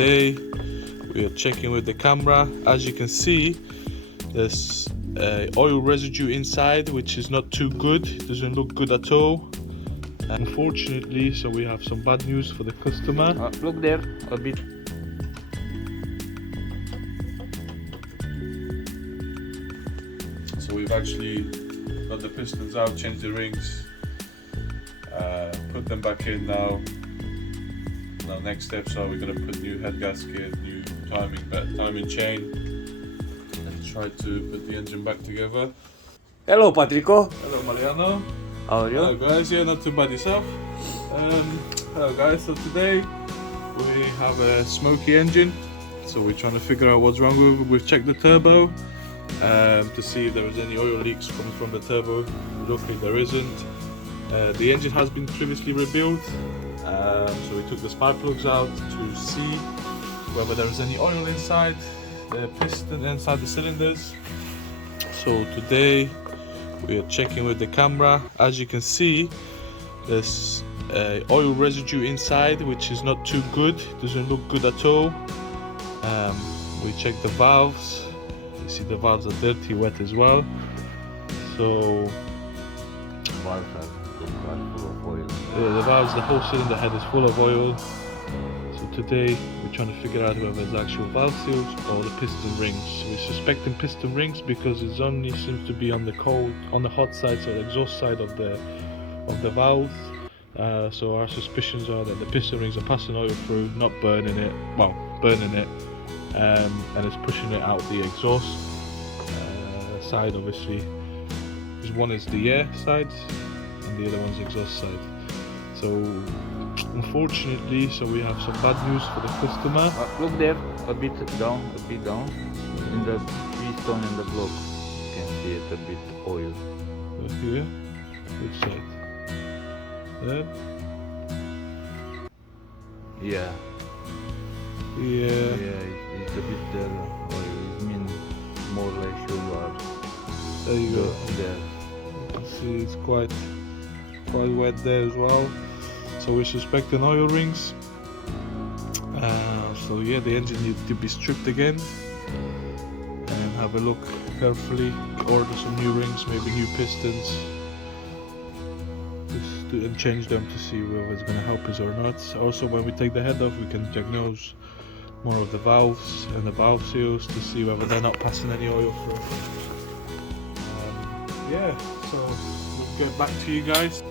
today we are checking with the camera. As you can see, there's oil residue inside, which is not too good. It doesn't look good at all, unfortunately. So we have some bad news for the customer. Look there a bit. So we've actually got the pistons out, changed the rings, put them back in now. Now next steps are we're going to put new head gasket, new timing chain, and try to put the engine back together. Hello, Patrico. Hello Mariano. How are you? Hello guys, yeah, not too bad yourself. Hello guys, so today we have a smoky engine, so we're trying to figure out what's wrong with it. We've checked the turbo to see if there was any oil leaks coming from the turbo. Luckily there isn't. The engine has been previously rebuilt, so we took the spark plugs out to see whether there was any oil inside the piston, inside the cylinders. So today we are checking with the camera. As you can see, there's oil residue inside, which is not too good. It doesn't look good at all. We checked the valves. You see the valves are dirty, wet as well. So Valves are full of oil. the valves, the whole cylinder head is full of oil. So today we're trying to figure out whether it's actual valve seals or the piston rings. We're suspecting piston rings because it only seems to be on the hot side, so the exhaust side of the valve. So our suspicions are that the piston rings are passing oil through, not burning it. Well, burning it, and it's pushing it out the exhaust side. Obviously, because one is the air side and the other one's the exhaust side. So unfortunately, so we have some bad news for the customer. Look there a bit down, in the piston and the block. You can see it a bit oil. Here, which side? There. Yeah. Yeah. It's a bit oil. It means more or less you are. There you go. There. You can see it's quite wet there as well. So we're suspecting oil rings. So yeah, the engine needs to be stripped again and have a look carefully. Order some new rings, maybe new pistons, and change them to see whether it's going to help us or not. Also, when we take the head off, we can diagnose more of the valves and the valve seals to see whether they're not passing any oil through. Yeah, so we'll get back to you guys.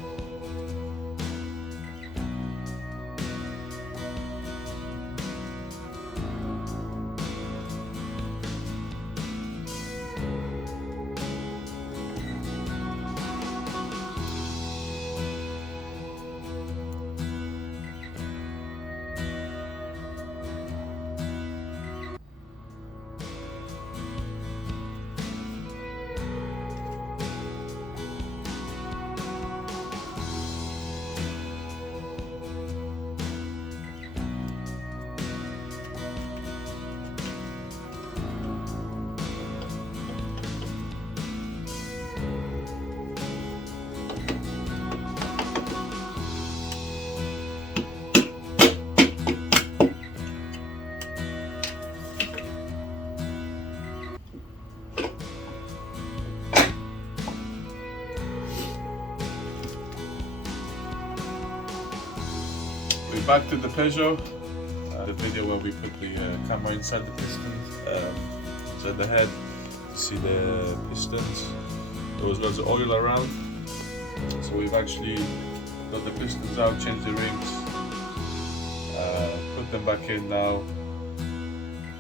We're back to the Peugeot, the video where we put the camera inside the pistons, inside the head, to see the pistons. There was loads of oil around, so we've actually got the pistons out, changed the rings, put them back in now.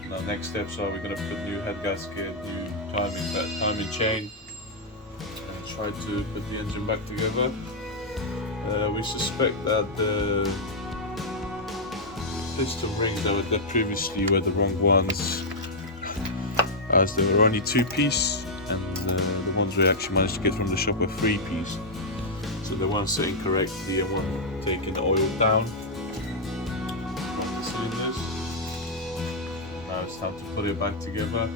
Now next steps are we're going to put new head gasket, new timing chain, and try to put the engine back together. We suspect that the piston rings that were there previously were the wrong ones, as there were only 2-piece, and the ones we actually managed to get from the shop were 3-piece. So the one sitting correctly and one taking the oil down from the cylinders. Now it's time to put it back together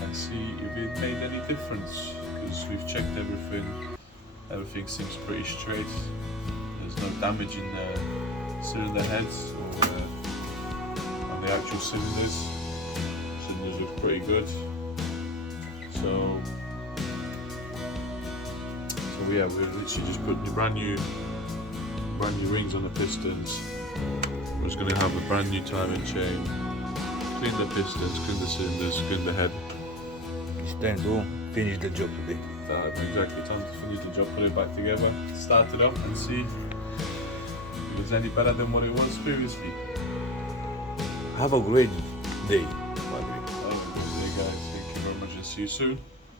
and see if it made any difference, because we've checked everything. Everything seems pretty straight. There's no damage in the cylinder heads or on the the actual cylinders. Cylinders look pretty good. So yeah, we're literally just putting the brand new rings on the pistons. We're just going to have a brand new timing chain. Clean the pistons, clean the cylinders, clean the head. It's time to finish the job today. Exactly, time to finish the job, put it back together, start it up and see if it's any better than what it was previously. Have a great day. Have a good day, guys. Thank you very much and see you soon.